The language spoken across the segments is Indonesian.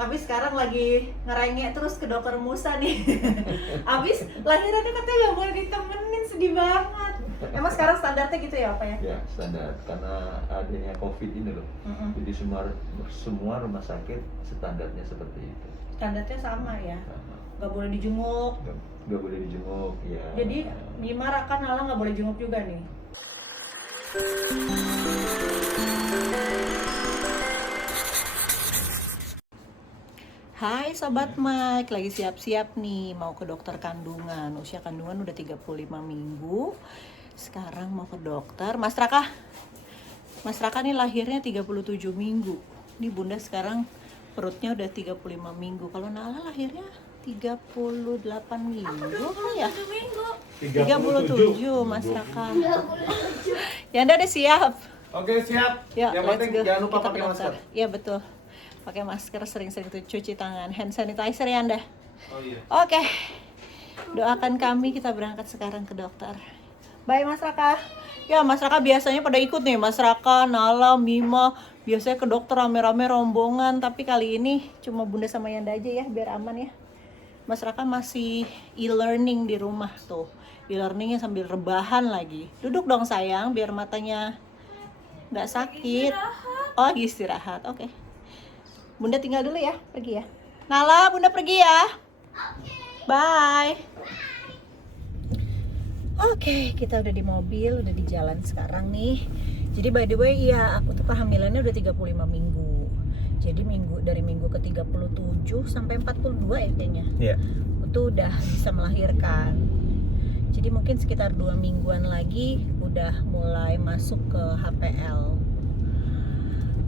Tapi sekarang lagi ngerengek terus ke dokter Musa nih. Abis lahirannya katanya nggak boleh ditemenin, sedih banget. Emang sekarang standarnya gitu ya apa ya? Ya standar, karena adanya COVID ini loh. Jadi semua rumah sakit standarnya seperti itu. Standarnya sama ya, Sama. nggak boleh dijenguk. Nggak boleh dijenguk ya. Jadi Mima kan Nala nggak boleh jenguk juga nih. Hai Sobat Mike, lagi siap-siap nih mau ke dokter kandungan. Usia kandungan udah 35 minggu. Sekarang mau ke dokter. Mas Raka nih lahirnya 37 minggu. Ini Bunda sekarang perutnya udah 35 minggu. Kalau Nala lahirnya 38 minggu kali ya? 37 Mas Raka. Ya Anda udah siap? Oke siap. Ya, Yang penting jangan lupa pakai masker. Iya betul. Pakai masker, sering-sering cuci tangan, hand sanitizer ya Anda. Oh iya. Oke. Doakan kami, kita berangkat sekarang ke dokter. Bye Mas Raka. Ya Mas Raka biasanya pada ikut nih, Mas Raka, Nala, Mima. Biasanya ke dokter rame-rame rombongan, tapi kali ini cuma Bunda sama Yanda aja ya, biar aman ya. Mas Raka masih e-learning di rumah tuh. E-learningnya sambil rebahan lagi. Duduk dong sayang, biar matanya nggak sakit. Oh lagi istirahat, oke. Bunda tinggal dulu ya, pergi ya. Nala, Bunda pergi ya. Bye. Oke, kita udah di mobil, udah di jalan sekarang nih. Jadi by the way, ya aku tuh kehamilannya udah 35 minggu. Jadi dari minggu ke 37 sampai 42 ya kayaknya. Iya. Itu udah bisa melahirkan. Jadi mungkin sekitar 2 mingguan lagi udah mulai masuk ke HPL.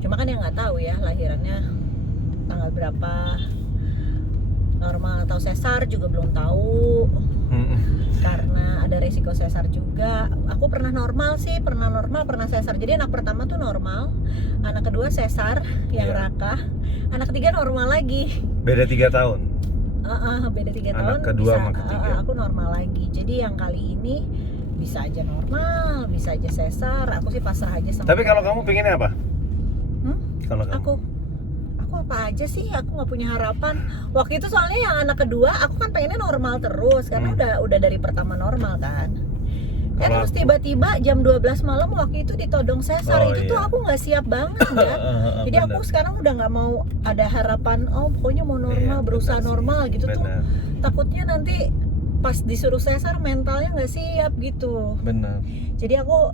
Cuma kan yang nggak tahu ya lahirannya tanggal berapa, normal atau sesar juga belum tahu. Karena ada resiko sesar juga. Aku pernah normal, pernah sesar. Jadi anak pertama tuh normal, anak kedua sesar yang Raka, anak ketiga normal lagi. Beda 3 tahun. Beda 3 tahun. Anak kedua sama ketiga. Aku normal lagi. Jadi yang kali ini bisa aja normal, bisa aja sesar. Aku sih pasrah aja sama. Tapi kalau kamu pengennya apa? Kalau kamu? Aku apa aja sih, aku nggak punya harapan. Waktu itu soalnya yang anak kedua aku kan pengennya normal terus karena udah dari pertama normal kan. Terus tiba-tiba jam 12 malam waktu itu ditodong sesar. Itu tuh aku nggak siap banget ya. Jadi aku sekarang udah nggak mau ada harapan, pokoknya mau normal, berusaha normal gitu tuh. Takutnya nanti pas disuruh sesar mentalnya nggak siap gitu. Benar. Jadi aku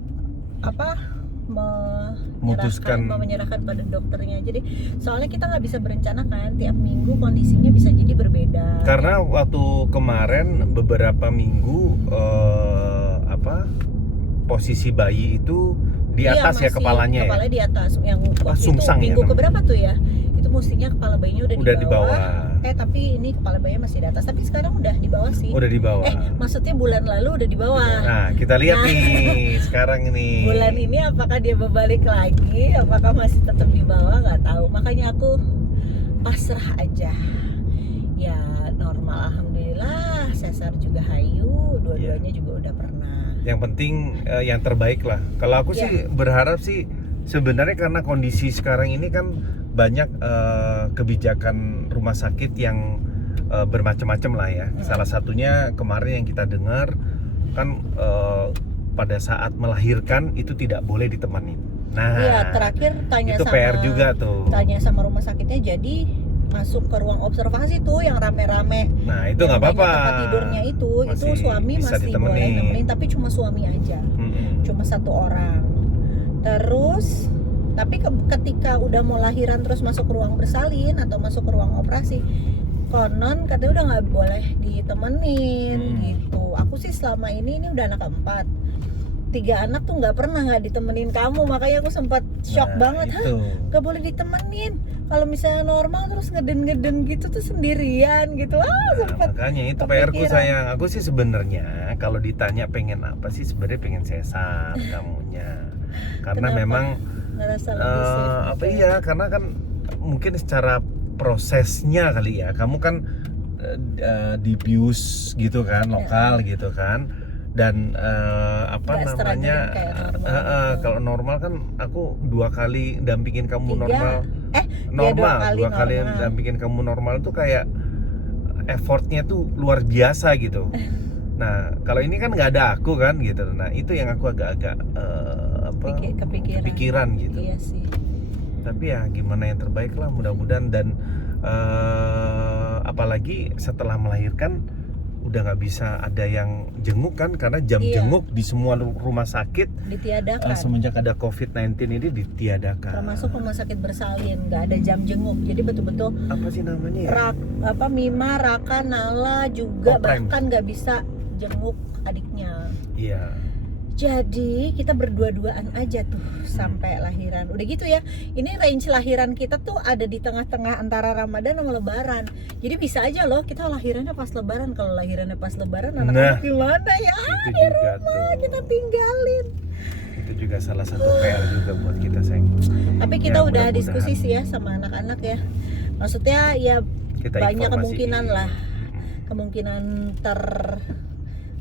menyerahkan pada dokternya. Jadi soalnya kita nggak bisa berencana kan, tiap minggu kondisinya bisa jadi berbeda. Karena waktu kemarin beberapa minggu posisi bayi itu di atas ya kepalanya kepalanya di atas. Yang waktu sungsang itu minggu ya, keberapa tuh ya? Itu mestinya kepala bayinya udah di bawah. Tapi ini kepala bayinya masih di atas. Tapi sekarang udah di bawah sih. Udah di bawah. Maksudnya bulan lalu udah di bawah. Nah, kita lihat nih sekarang ini. Bulan ini apakah dia berbalik lagi? Apakah masih tetap di bawah? Nggak tahu. Makanya aku pasrah aja. Ya normal, alhamdulillah. Sesar juga hayu. Dua-duanya juga udah pernah. Yang penting yang terbaik lah. Kalau aku sih berharap sih sebenarnya karena kondisi sekarang ini kan banyak kebijakan rumah sakit yang bermacam-macam lah ya. Salah satunya kemarin yang kita dengar kan pada saat melahirkan itu tidak boleh ditemani. Nah, iya, terakhir tanya itu sama PR juga tuh. Tanya sama rumah sakitnya, jadi masuk ke ruang observasi tuh yang rame-rame. Nah, itu nggak apa-apa. Tempat tidurnya itu suami masih boleh nemenin, tapi cuma suami aja. Cuma 1 orang. Terus tapi ketika udah mau lahiran terus masuk ke ruang bersalin atau masuk ke ruang operasi, konon katanya udah nggak boleh ditemenin gitu. Aku sih selama ini udah anak keempat, 3 anak tuh nggak pernah nggak ditemenin kamu, makanya aku sempat shock banget. Nggak boleh ditemenin. Kalau misalnya normal terus ngeden-ngeden gitu tuh sendirian gitu. Makanya itu PR-ku sayang. Aku sih sebenarnya kalau ditanya pengen apa sih, sebenarnya pengen sesar kamunya. Karena memang karena kan mungkin secara prosesnya kali ya, kamu kan dibius gitu kan, lokal gitu kan, dan kalau normal kan aku 2 kali dampingin kamu 3. normal normal, dua kali dan normal. bikin kamu normal tuh kayak effortnya tuh luar biasa gitu. Nah kalau ini kan nggak ada aku kan gitu. Nah itu yang aku agak-agak kepikiran gitu. Iya sih. Tapi ya gimana yang terbaik lah, mudah-mudahan. Dan apalagi setelah melahirkan udah nggak bisa ada yang jenguk kan, karena jam Iya. jenguk di semua rumah sakit Ditiadakan. semenjak ada COVID-19 ini ditiadakan. Termasuk rumah sakit bersalin, nggak ada jam jenguk. Jadi betul-betul Apa sih namanya ya? Mima, Raka, Nala juga Prime. bahkan nggak bisa jenguk adiknya. Iya. Jadi kita berdua-duaan aja tuh sampai lahiran. Udah gitu ya. Ini range lahiran kita tuh ada di tengah-tengah antara Ramadan sama Lebaran. Jadi bisa aja loh kita lahirannya pas Lebaran. Kalau lahirannya pas Lebaran anak-anak gimana ya? Itu Di juga rumah tuh. kita tinggalin. Itu juga salah satu PR juga buat kita, sayang. Tapi kita Ya, udah mudah-mudahan. diskusi sih ya sama anak-anak ya. Maksudnya ya Kita banyak informasiin. kemungkinan lah. Kemungkinan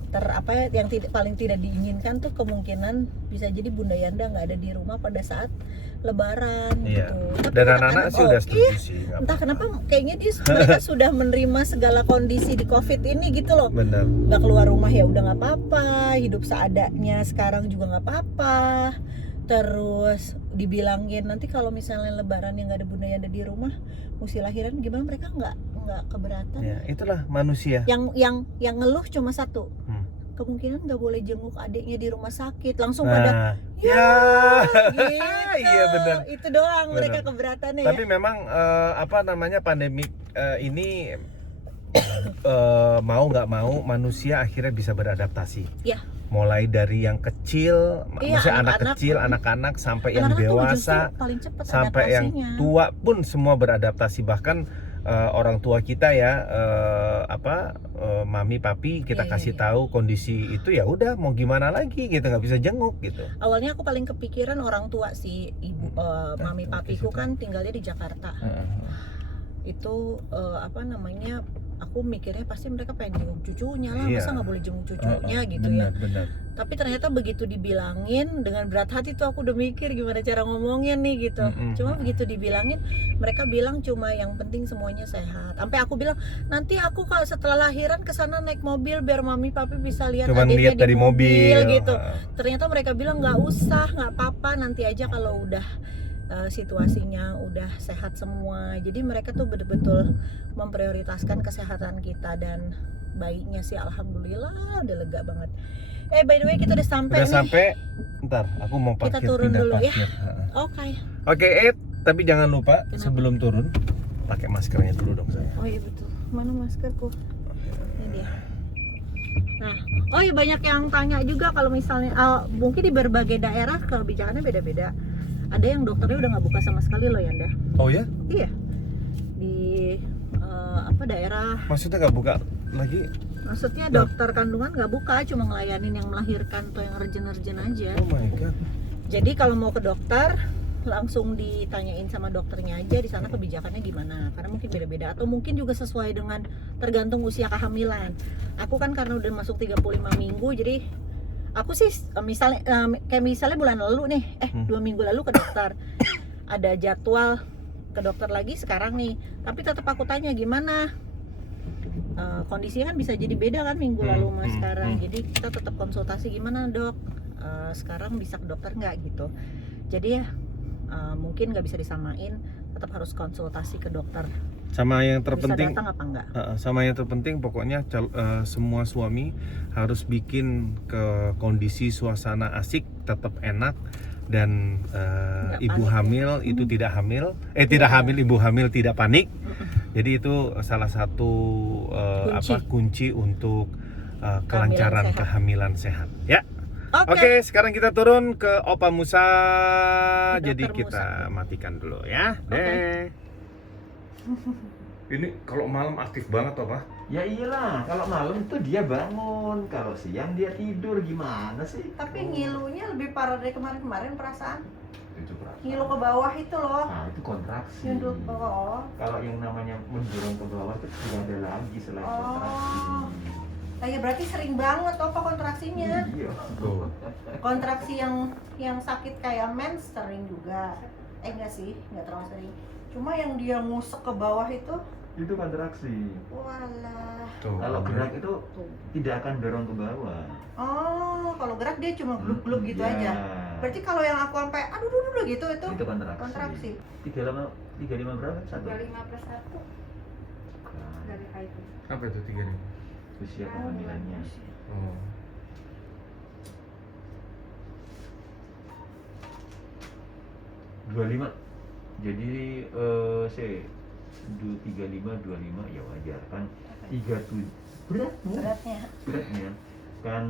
apa ya, yang paling tidak diinginkan tuh kemungkinan bisa jadi Bunda Yanda nggak ada di rumah pada saat Lebaran Iya. gitu. Tapi Dan anak-anak sih udah oke. setuju sih. nggak Entah apa-apa. kenapa kayaknya mereka sudah menerima segala kondisi di COVID ini gitu loh. Bener. Nggak keluar rumah ya udah nggak apa-apa, hidup seadanya sekarang juga nggak apa-apa. Terus dibilangin nanti kalau misalnya Lebaran yang nggak ada Bunda Yanda di rumah, mesti lahiran gimana, mereka nggak keberatan. Ya, itulah manusia. Yang ngeluh cuma satu, kemungkinan nggak boleh jenguk adiknya di rumah sakit, langsung pada ya. gitu. Iya benar. Itu doang Benar. mereka keberatannya Tapi ya. memang pandemik ini mau nggak mau manusia akhirnya bisa beradaptasi. Iya. Mulai dari yang kecil, Iya, maksudnya anak anak-anak. kecil, anak-anak sampai yang Anak-anak tuh dewasa, justru paling cepat sampai yang adaptasinya. tua pun semua beradaptasi. Bahkan orang tua kita ya, mami papi kita Iya, kasih iya. tahu kondisi itu, ya udah mau gimana lagi gitu, nggak bisa jenguk gitu. Awalnya aku paling kepikiran orang tua sih, ibu mami papiku kan tinggalnya di Jakarta. Itu aku mikirnya pasti mereka pengen jenguk cucunya lah, Iya. masa nggak boleh jenguk cucunya gitu ya. Benar. Tapi ternyata begitu dibilangin dengan berat hati tuh aku udah mikir gimana cara ngomongnya nih gitu. Cuma begitu dibilangin, mereka bilang cuma yang penting semuanya sehat. Sampai aku bilang nanti aku kalau setelah lahiran kesana naik mobil biar mami papi bisa lihat Cuman adiknya lihat di dari mobil gitu. Ternyata mereka bilang nggak usah, nggak apa-apa, nanti aja kalau udah situasinya udah sehat semua. Jadi mereka tuh betul-betul memprioritaskan kesehatan kita dan bayinya sih alhamdulillah udah lega banget. By the way kita udah sampai Udah nih. sampai, ntar aku mau parkir, Kita turun pindah dulu ya. parkir. Oke. Oke, tapi jangan lupa Kenapa? sebelum turun pakai maskernya dulu dong saya. Oh iya betul. Mana maskerku? Ini dia. Nah, oh iya banyak yang tanya juga kalau misalnya mungkin di berbagai daerah kebijakannya beda-beda. Ada yang dokternya udah nggak buka sama sekali loh Yanda. Oh ya? Iya. Di daerah. Maksudnya nggak buka lagi? Maksudnya dokter kandungan nggak buka, cuma ngelayanin yang melahirkan atau yang urgent aja. Oh my god. Jadi kalau mau ke dokter langsung ditanyain sama dokternya aja di sana kebijakannya gimana, karena mungkin beda-beda atau mungkin juga sesuai dengan tergantung usia kehamilan. Aku kan karena udah masuk 35 minggu, jadi aku sih kayak misalnya bulan lalu nih 2 minggu lalu ke dokter, ada jadwal ke dokter lagi sekarang nih, tapi tetap aku tanya gimana kondisinya, kan bisa jadi beda kan minggu lalu sama sekarang. Jadi kita tetap konsultasi, gimana dok, sekarang bisa ke dokter nggak gitu. Jadi ya mungkin nggak bisa disamain, tetap harus konsultasi ke dokter. Sama yang terpenting, bisa datang apa enggak? Sama yang terpenting pokoknya semua suami harus bikin ke kondisi suasana asik, tetap enak, dan ibu panik, hamil itu tidak hamil, ibu hamil tidak panik. Jadi itu salah satu kunci untuk kelancaran kehamilan sehat. Ya. Oke, sekarang kita turun ke Opa Musa. Jadi kita matikan dulu ya. Deh. Ini kalau malam aktif banget Opa? Ya iyalah, kalau malam tuh dia bangun, kalau siang dia tidur, gimana sih? Tapi ngilunya lebih parah dari kemarin-kemarin perasaan. Itu perasaan. Ngilu ke bawah itu loh. Nah, itu kontraksi. Ngilu ke bawah. Kalau yang namanya mendorong ke bawah itu tidak ada lagi selain kontraksi. Ya berarti sering banget apa kontraksinya? Iya. Kontraksi yang sakit kayak mens sering juga. Enggak sih, enggak terlalu sering. Cuma yang dia ngusek ke bawah itu, Itu kontraksi. walah. Tuh. Kalau gerak itu Tuh. tidak akan dorong ke bawah. Oh, kalau gerak dia cuma gluk-gluk gitu Ya. aja. Berarti kalau yang aku sampai aduh dulu gitu itu Itu kontraksi. kontraksi. 35 berapa? 1. 35+1 dari itu. Apa itu 35? Usia kehamilannya. Oh. Jadi saya 35 ya wajar kan 37 Beratnya. beratnya kan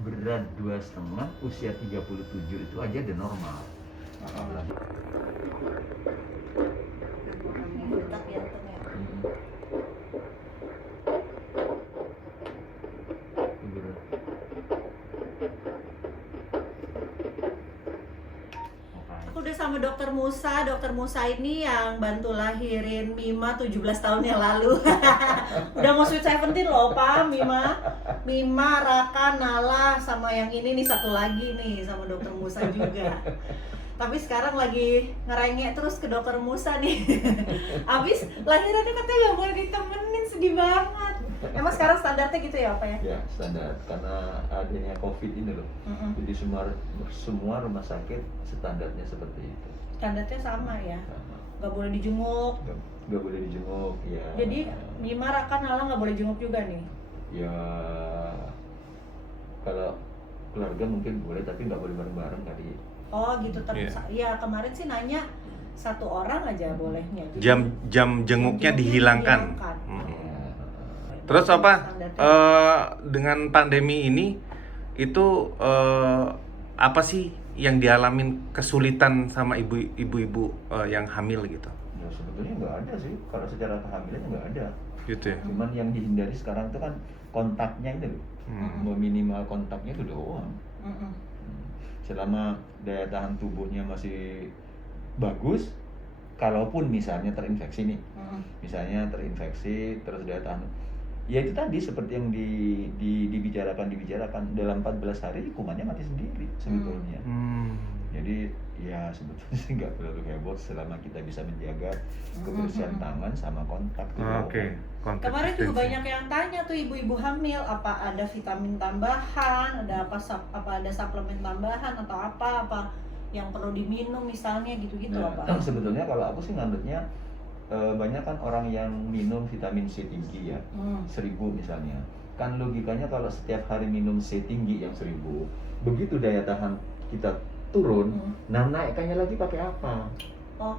berat 2,5 usia 37 itu aja udah normal. Apalagi Detak jantungnya. berat. Aku udah sama dokter Musa. Dokter Musa ini yang bantu lahirin Mima 17 tahun yang lalu. Udah mau sweet 17 loh, Pak. Mima, Raka, Nala, sama yang ini nih satu lagi nih sama dokter Musa juga. Tapi sekarang lagi ngerengek terus ke dokter Musa nih. Abis lahirannya katanya gak boleh ditemenin, sedih banget. Emang sekarang standarnya gitu ya, Pak ya? Ya standar karena adanya COVID ini loh. Jadi semua rumah sakit standarnya seperti itu. Standarnya sama ya? Sama. Gak boleh dijenguk. Nggak boleh dijenguk ya. Jadi Mima, Raka, Nala gak boleh jenguk juga nih? Ya kalau keluarga mungkin boleh tapi nggak boleh bareng-bareng kali. Oh gitu, tapi Iya. ya kemarin sih nanya satu orang aja bolehnya. Jadi Jam jenguknya dihilangkan. dihilangkan. Ya. Terus apa? Standarnya. Dengan pandemi ini itu apa sih yang dialamin kesulitan sama ibu-ibu yang hamil gitu? Ya sebetulnya nggak ada sih kalau secara kehamilannya nggak ada. Gitu ya. Cuman yang dihindari sekarang itu kan kontaknya itu loh. Meminimal kontaknya itu doang. Mm-mm. Selama daya tahan tubuhnya masih bagus, kalaupun misalnya terinfeksi nih, Mm-mm. misalnya terinfeksi terus daya tahan, ya itu tadi seperti yang dibicarakan dalam 14 hari kumannya mati sendiri sebetulnya. Jadi ya sebetulnya sih nggak terlalu heboh selama kita bisa menjaga kebersihan tangan sama kontak. Oke. Kontak Kemarin juga distancing. banyak yang tanya tuh ibu-ibu hamil, apa ada vitamin tambahan, ada apa ada suplemen tambahan atau apa yang perlu diminum misalnya gitu-gitu Nah, apa? sebetulnya kalau aku sih nganutnya banyak kan orang yang minum vitamin C tinggi ya, 1000 misalnya. Kan logikanya kalau setiap hari minum C tinggi yang 1000, begitu daya tahan kita turun, nah naikkannya lagi pakai apa? Oh.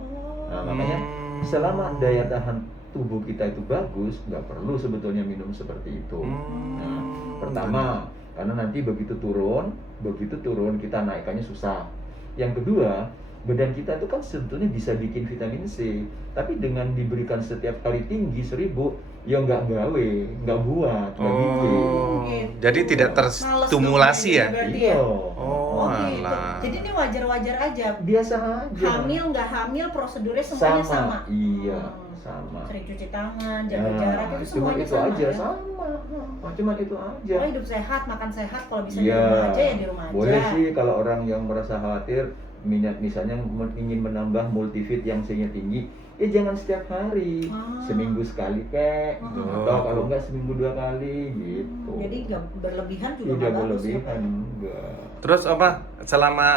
Nah, makanya selama daya tahan tubuh kita itu bagus, nggak perlu sebetulnya minum seperti itu. Nah, pertama, karena nanti begitu turun kita naikkannya susah. Yang kedua, badan kita itu kan sebetulnya bisa bikin vitamin C, tapi dengan diberikan setiap kali tinggi 1000, ya nggak gawe, nggak buat, nggak bikin. Gitu. Jadi tidak terstimulasi Males ya? dong berarti Iya. Oh gitu. alah. Jadi ini wajar-wajar aja. Biasa aja. Hamil nggak hamil prosedurnya semuanya sama. Iya, sama. Sering cuci tangan, jaga jarak itu cuma semuanya itu sama aja, ya. sama. Cuma itu aja. Oh, hidup sehat, makan sehat, kalau bisa Iya, di rumah aja ya di rumah aja. boleh sih kalau orang yang merasa khawatir misalnya ingin menambah multivit yang C-nya tinggi, ya jangan setiap hari, seminggu sekali kek, atau kalau enggak seminggu 2 kali gitu. Jadi nggak berlebihan juga Tidak nggak bagus. berlebihan, ya, enggak. Terus apa selama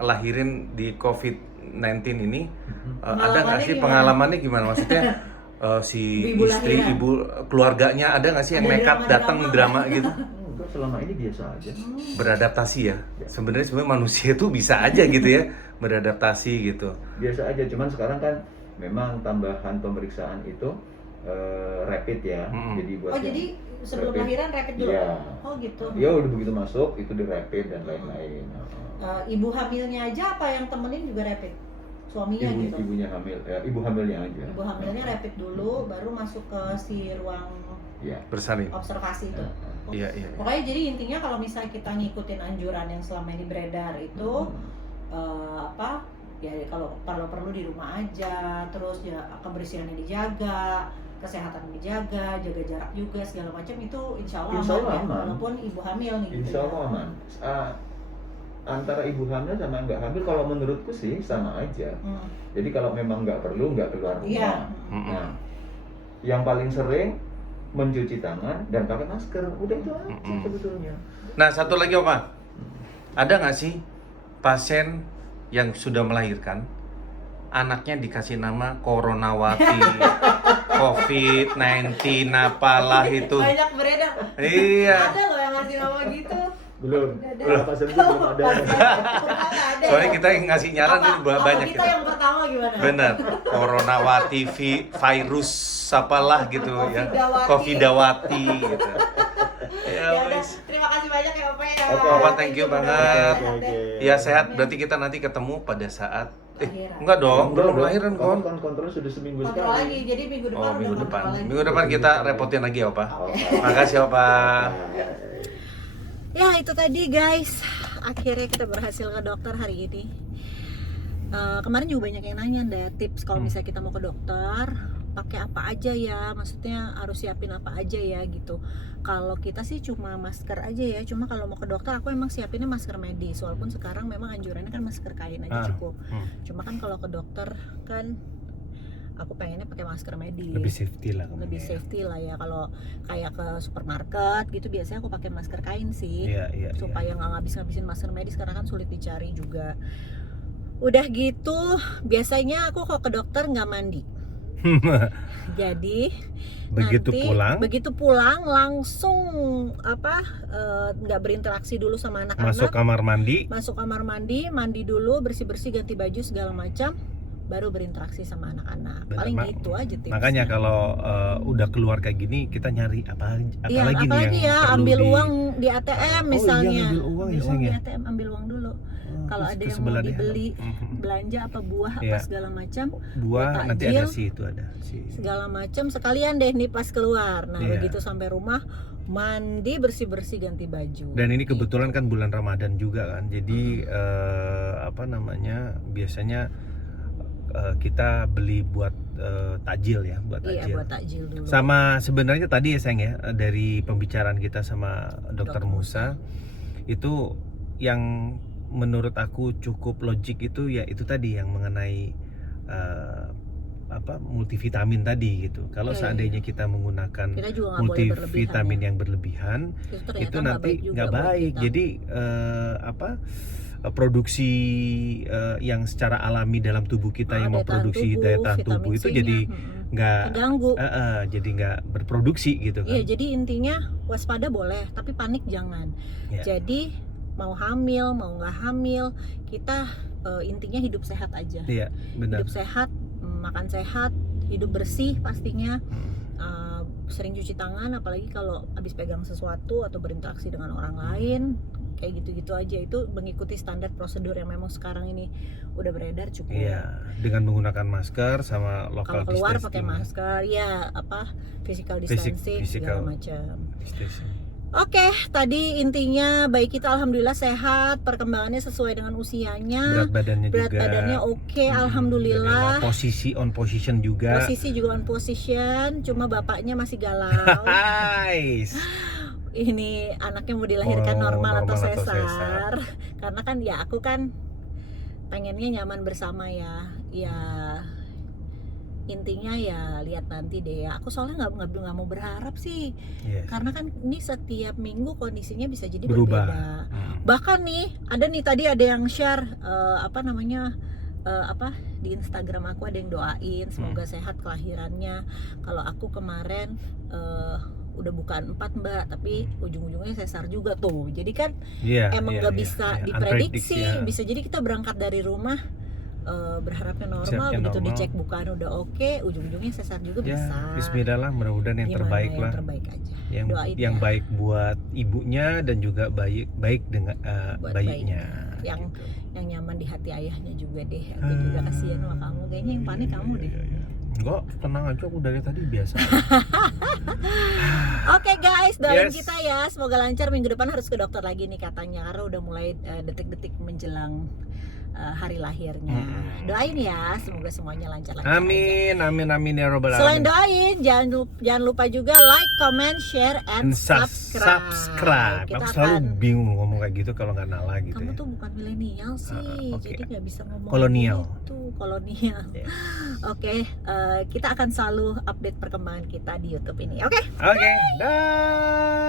lahirin di COVID-19 ini ada nggak sih pengalamannya gimana? Maksudnya si Ibu istri, lahiran. ibu keluarganya ada nggak sih yang Ada nekat drama-drama datang nggak? drama gitu? Enggak, selama ini biasa aja. Beradaptasi ya. Sebenarnya manusia itu bisa aja gitu ya beradaptasi gitu. Biasa aja, cuman sekarang kan memang tambahan pemeriksaan itu rapid ya. Jadi buat Oh yang jadi sebelum rapid, lahiran rapid dulu? iya. Oh gitu. Ya udah begitu masuk itu di rapid dan lain-lain. Ibu hamilnya aja apa yang temenin juga rapid? Suaminya gitu? Ibunya hamil, ya, ibu hamilnya aja. Ibu hamilnya rapid dulu, baru masuk ke si ruang Ya. Bersalin. observasi itu. Iya. Pokoknya jadi intinya kalau misalnya kita ngikutin anjuran yang selama ini beredar itu ya kalau perlu di rumah aja, terus ya kebersihannya dijaga, kesehatan dijaga, jaga jarak juga segala macam itu insya Allah aman ya, aman. walaupun ibu hamil nih. Insya Allah aman. antara ibu hamil sama nggak hamil kalau menurutku sih sama aja. Jadi kalau memang nggak perlu nggak keluar rumah. Iya. Nah, yang paling sering mencuci tangan dan pakai masker, udah itu aja sebetulnya. Nah, satu lagi Oma, ada nggak sih pasien yang sudah melahirkan anaknya dikasih nama Coronawati, COVID-19, apalah itu? Banyak beredar. Iya. Ada loh yang ngasih nama gitu. Belum. Ada. Berapa sebelum belum ada. Soalnya kita yang ngasih nyaran ini banyak kita yang pertama gimana? Bener, Coronawati, virus apalah gitu ya, Covidawati. Covidawati gitu. Ya Ya udah, wis. terima kasih banyak ya Opa ya. Oke, Opa, thank you banget. Oke. Ya sehat, berarti kita nanti ketemu pada saat Lahiran. enggak dong, belum Dong. lahiran Kamu kon. kan kontrol sudah seminggu Kontrol lagi, sekali. jadi minggu depan Oh, udah minggu kontrol depan. lagi. Minggu depan kita repotin lagi ya, Opa. Oke. Makasih, Opa. Ya itu tadi guys, akhirnya kita berhasil ke dokter hari ini. Kemarin juga banyak yang nanya deh tips kalau misalnya kita mau ke dokter pakai apa aja ya, maksudnya harus siapin apa aja ya gitu. Kalau kita sih cuma masker aja ya, cuma kalau mau ke dokter aku emang siapinnya masker medis, walaupun sekarang memang anjurannya kan masker kain aja cukup. Cuma kan kalau ke dokter kan aku pengennya pakai masker medis. Lebih safety lah. Lebih safety lah ya. Kalau kayak ke supermarket gitu biasanya aku pakai masker kain sih. Iya. Supaya nggak ngabis-ngabisin masker medis karena kan sulit dicari juga. Udah gitu biasanya aku kalau ke dokter nggak mandi. Jadi begitu pulang langsung nggak berinteraksi dulu sama anak-anak. Masuk kamar mandi dulu, bersih-bersih, ganti baju segala macam, baru berinteraksi sama anak-anak. Paling gitu aja tipsnya. Makanya kalau udah keluar kayak gini kita nyari apalagi nih yang perlu ambil uang di ATM misalnya. Iya, ngambil uang ya, ambil sayang di ya? ATM, ambil uang dulu. Kalau Terus ada ke yang mau sebelahnya. dibeli belanja apa buah apa segala macam, buah nanti takjil, ada sih itu ada sih. segala macam sekalian deh nih pas keluar. Nah, Iya. begitu sampai rumah mandi, bersih-bersih, ganti baju. Dan ini kebetulan kan bulan Ramadan juga kan. Jadi biasanya kita beli buat takjil ya, buat takjil. Iya, buat takjil dulu. Sama sebenarnya tadi ya sayang ya, dari pembicaraan kita sama Dr. Musa itu yang menurut aku cukup logik itu ya itu tadi yang mengenai multivitamin tadi gitu. Kalau Iya, seandainya kita menggunakan kita juga nggak boleh multivitamin yang berlebihan ternyata itu nanti nggak buat baik. kita. Jadi produksi yang secara alami dalam tubuh kita yang daya memproduksi tahan daya tahan vitamin tubuh itu C-nya, jadi nggak terganggu. jadi nggak berproduksi gitu kan. Iya, jadi intinya waspada boleh, tapi panik jangan. Ya. Jadi mau hamil, mau nggak hamil, kita intinya hidup sehat aja. Iya, benar. Hidup sehat, makan sehat, hidup bersih pastinya. Sering cuci tangan, apalagi kalau habis pegang sesuatu atau berinteraksi dengan orang lain, kayak gitu-gitu aja. Itu mengikuti standar prosedur yang memang sekarang ini udah beredar cukup. Iya, dengan menggunakan masker sama local Kalau keluar distancing. pakai masker, ya physical distancing segala macam. distancing. Oke, tadi intinya baik kita alhamdulillah sehat, perkembangannya sesuai dengan usianya. Berat badannya juga. Oke, alhamdulillah. On position juga. Posisi juga on position, cuma bapaknya masih galau. Guys. Ini anaknya mau dilahirkan normal atau normal atau sesar. Karena kan ya aku kan pengennya nyaman bersama ya. Ya intinya ya lihat nanti deh ya. Aku soalnya nggak mau berharap sih. Yes. Karena kan ini setiap minggu kondisinya bisa jadi Berubah. berbeda. Bahkan nih tadi ada yang share di Instagram aku, ada yang doain semoga sehat kelahirannya. Kalau aku kemarin udah bukan 4 Mbak, tapi ujung-ujungnya sesar juga tuh. Jadi kan emang nggak bisa diprediksi. Bisa jadi kita berangkat dari rumah berharapnya normal, begitu dicek bukan udah oke, ujung-ujungnya sesar juga bisa. Bismillah lah, mudah-mudahan yang terbaik lah. Yang terbaik aja. Yang baik buat ibunya dan juga baik dengan bayinya. Yang nyaman di hati ayahnya juga deh. Aku juga kasihan sama kamu. Kayaknya yang panik kamu deh. Enggak, tenang aja, aku dari tadi biasa. Oke guys, doain kita ya, semoga lancar. Minggu depan harus ke dokter lagi nih katanya, karena udah mulai detik-detik menjelang hari lahirnya. Doain ya, semoga semuanya lancar-lancar. Amin, amin, amin ya robbal Selain alamin. doain, jangan lupa juga like, comment, share, and subscribe. Aku selalu bingung ngomong kayak gitu kalau nggak nalar gitu. Kamu Ya. tuh bukan milenial sih, Oke. jadi nggak bisa ngomong Kolonial. gitu. Kolonial. Yes. Oke, kita akan selalu update perkembangan kita di YouTube ini. Oke. Oke, dah.